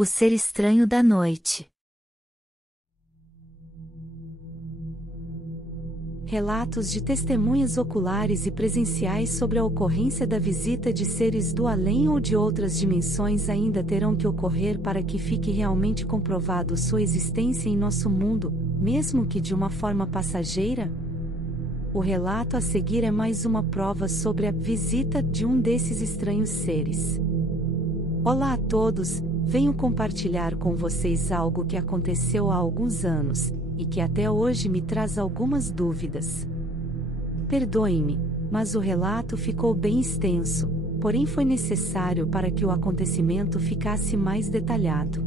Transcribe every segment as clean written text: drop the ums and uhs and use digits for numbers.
O ser estranho da noite. Relatos de testemunhas oculares e presenciais sobre a ocorrência da visita de seres do além ou de outras dimensões ainda terão que ocorrer para que fique realmente comprovado sua existência em nosso mundo, mesmo que de uma forma passageira? O relato a seguir é mais uma prova sobre a visita de um desses estranhos seres. Olá a todos, venho compartilhar com vocês algo que aconteceu há alguns anos, e que até hoje me traz algumas dúvidas. Perdoe-me, mas o relato ficou bem extenso, porém foi necessário para que o acontecimento ficasse mais detalhado.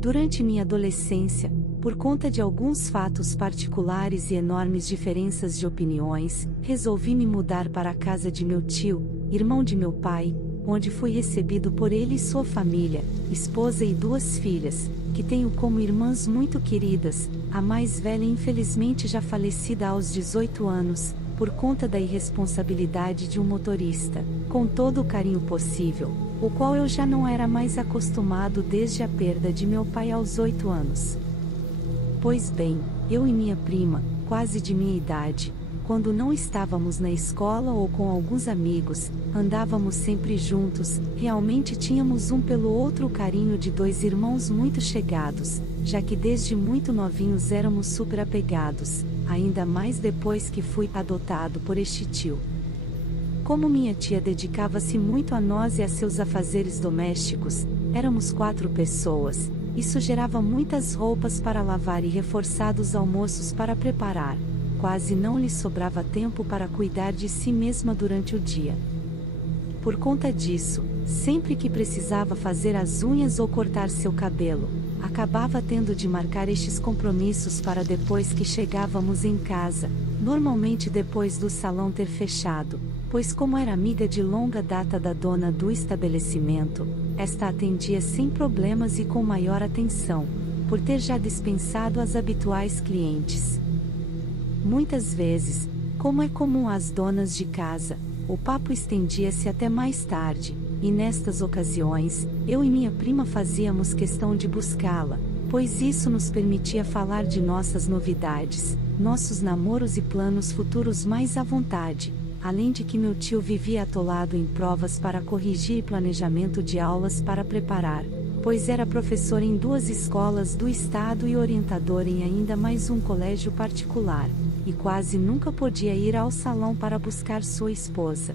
Durante minha adolescência, por conta de alguns fatos particulares e enormes diferenças de opiniões, resolvi me mudar para a casa de meu tio, irmão de meu pai, onde fui recebido por ele e sua família, esposa e duas filhas, que tenho como irmãs muito queridas, a mais velha infelizmente já falecida aos 18 anos, por conta da irresponsabilidade de um motorista, com todo o carinho possível, o qual eu já não era mais acostumado desde a perda de meu pai aos 8 anos. Pois bem, eu e minha prima, quase de minha idade, quando não estávamos na escola ou com alguns amigos, andávamos sempre juntos, realmente tínhamos um pelo outro o carinho de dois irmãos muito chegados, já que desde muito novinhos éramos super apegados, ainda mais depois que fui adotado por este tio. Como minha tia dedicava-se muito a nós e a seus afazeres domésticos, éramos 4 pessoas, isso gerava muitas roupas para lavar e reforçados almoços para preparar. Quase não lhe sobrava tempo para cuidar de si mesma durante o dia. Por conta disso, sempre que precisava fazer as unhas ou cortar seu cabelo, acabava tendo de marcar estes compromissos para depois que chegávamos em casa, normalmente depois do salão ter fechado, pois como era amiga de longa data da dona do estabelecimento, esta atendia sem problemas e com maior atenção, por ter já dispensado as habituais clientes. Muitas vezes, como é comum às donas de casa, o papo estendia-se até mais tarde, e nestas ocasiões, eu e minha prima fazíamos questão de buscá-la, pois isso nos permitia falar de nossas novidades, nossos namoros e planos futuros mais à vontade, além de que meu tio vivia atolado em provas para corrigir e planejamento de aulas para preparar, pois era professor em 2 escolas do estado e orientador em ainda mais um colégio particular, e quase nunca podia ir ao salão para buscar sua esposa.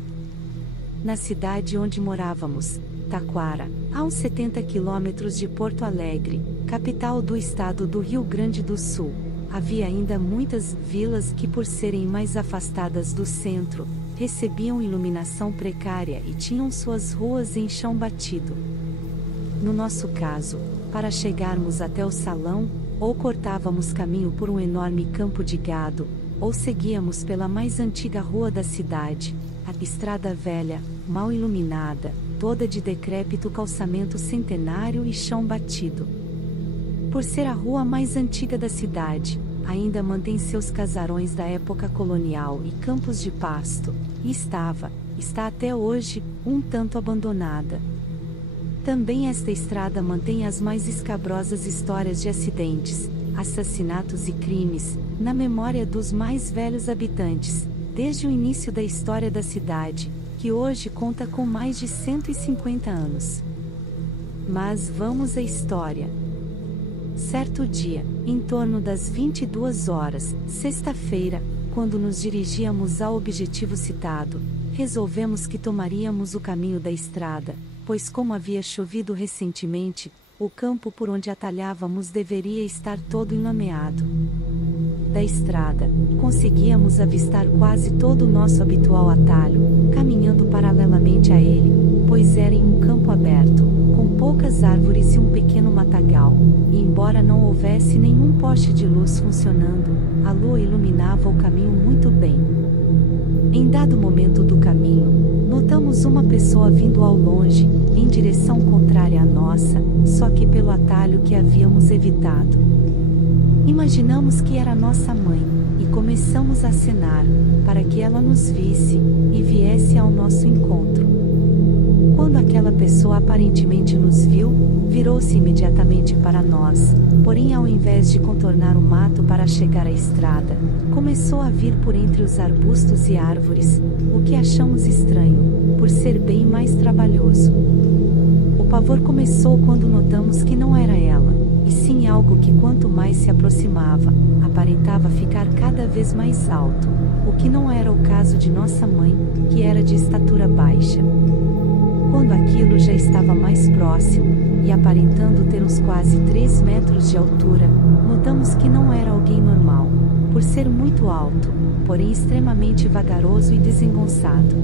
Na cidade onde morávamos, Taquara, a uns 70 quilômetros de Porto Alegre, capital do estado do Rio Grande do Sul, havia ainda muitas vilas que, por serem mais afastadas do centro, recebiam iluminação precária e tinham suas ruas em chão batido. No nosso caso, para chegarmos até o salão, ou cortávamos caminho por um enorme campo de gado, ou seguíamos pela mais antiga rua da cidade, a estrada velha, mal iluminada, toda de decrépito calçamento centenário e chão batido. Por ser a rua mais antiga da cidade, ainda mantém seus casarões da época colonial e campos de pasto, e está até hoje, um tanto abandonada. Também esta estrada mantém as mais escabrosas histórias de acidentes, assassinatos e crimes, na memória dos mais velhos habitantes, desde o início da história da cidade, que hoje conta com mais de 150 anos. Mas vamos à história. Certo dia, em torno das 22 horas, sexta-feira, quando nos dirigíamos ao objetivo citado, resolvemos que tomaríamos o caminho da estrada, pois como havia chovido recentemente, o campo por onde atalhávamos deveria estar todo enlameado. Da estrada, conseguíamos avistar quase todo o nosso habitual atalho, caminhando paralelamente a ele, pois era em um campo aberto, com poucas árvores e um pequeno matagal, e embora não houvesse nenhum poste de luz funcionando, a lua iluminava o caminho muito bem. Em dado momento do caminho, notamos uma pessoa vindo ao longe, em direção contrária à nossa, só que pelo atalho que havíamos evitado. Imaginamos que era nossa mãe, e começamos a acenar, para que ela nos visse, e viesse ao nosso encontro. Quando aquela pessoa aparentemente nos viu, virou-se imediatamente para nós, porém ao invés de contornar o mato para chegar à estrada, começou a vir por entre os arbustos e árvores, o que achamos estranho, por ser bem mais trabalhoso. O pavor começou quando notamos que não era ela, e sim algo que quanto mais se aproximava, aparentava ficar cada vez mais alto, o que não era o caso de nossa mãe, que era de estatura baixa. Quando aquilo já estava mais próximo, e aparentando ter uns quase 3 metros de altura, notamos que não era alguém normal, por ser muito alto, porém extremamente vagaroso e desengonçado.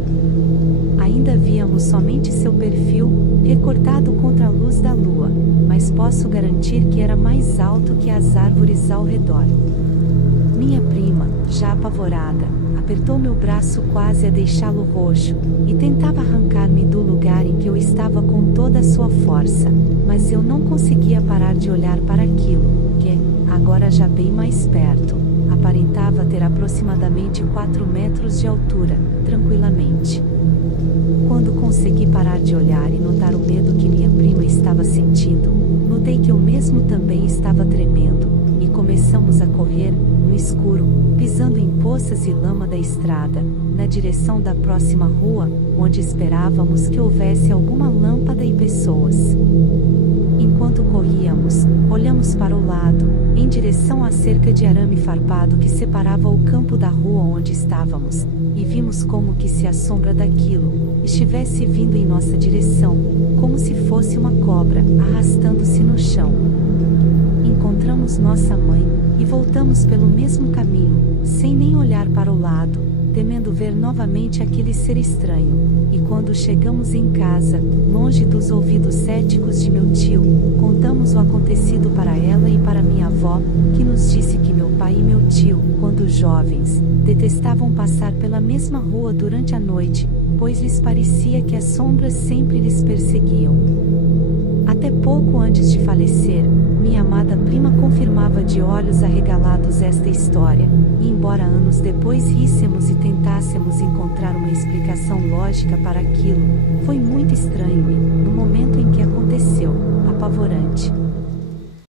Ainda víamos somente seu perfil, recortado contra a luz da lua, mas posso garantir que era mais alto que as árvores ao redor. Minha prima, já apavorada, apertou meu braço quase a deixá-lo roxo, e tentava arrancar-me do lugar em que eu estava com toda a sua força, mas eu não conseguia parar de olhar para aquilo, que, agora já bem mais perto, aparentava ter aproximadamente 4 metros de altura, tranquilamente. Quando consegui parar de olhar e notar o medo que minha prima estava sentindo, notei que eu mesmo também estava tremendo, e começamos a correr, no escuro, pisando em poças e lama da estrada, na direção da próxima rua, onde esperávamos que houvesse alguma lâmpada e pessoas. Enquanto corríamos, olhamos para o lado, em direção à cerca de arame farpado que separava o campo da rua onde estávamos, e vimos como que se a sombra daquilo estivesse vindo em nossa direção, como se fosse uma cobra, arrastando-se no chão. Encontramos nossa mãe, e voltamos pelo mesmo caminho, sem nem olhar para o lado, temendo ver novamente aquele ser estranho, e quando chegamos em casa, longe dos ouvidos céticos de meu tio, contamos o acontecido para ela e para minha avó, que nos disse que meu pai e meu tio, quando jovens, detestavam passar pela mesma rua durante a noite, pois lhes parecia que as sombras sempre lhes perseguiam. Até pouco antes de falecer, minha amada prima confirmava de olhos arregalados esta história, e embora anos depois ríssemos e tentássemos encontrar uma explicação lógica para aquilo, foi muito estranho e, no momento em que aconteceu, apavorante.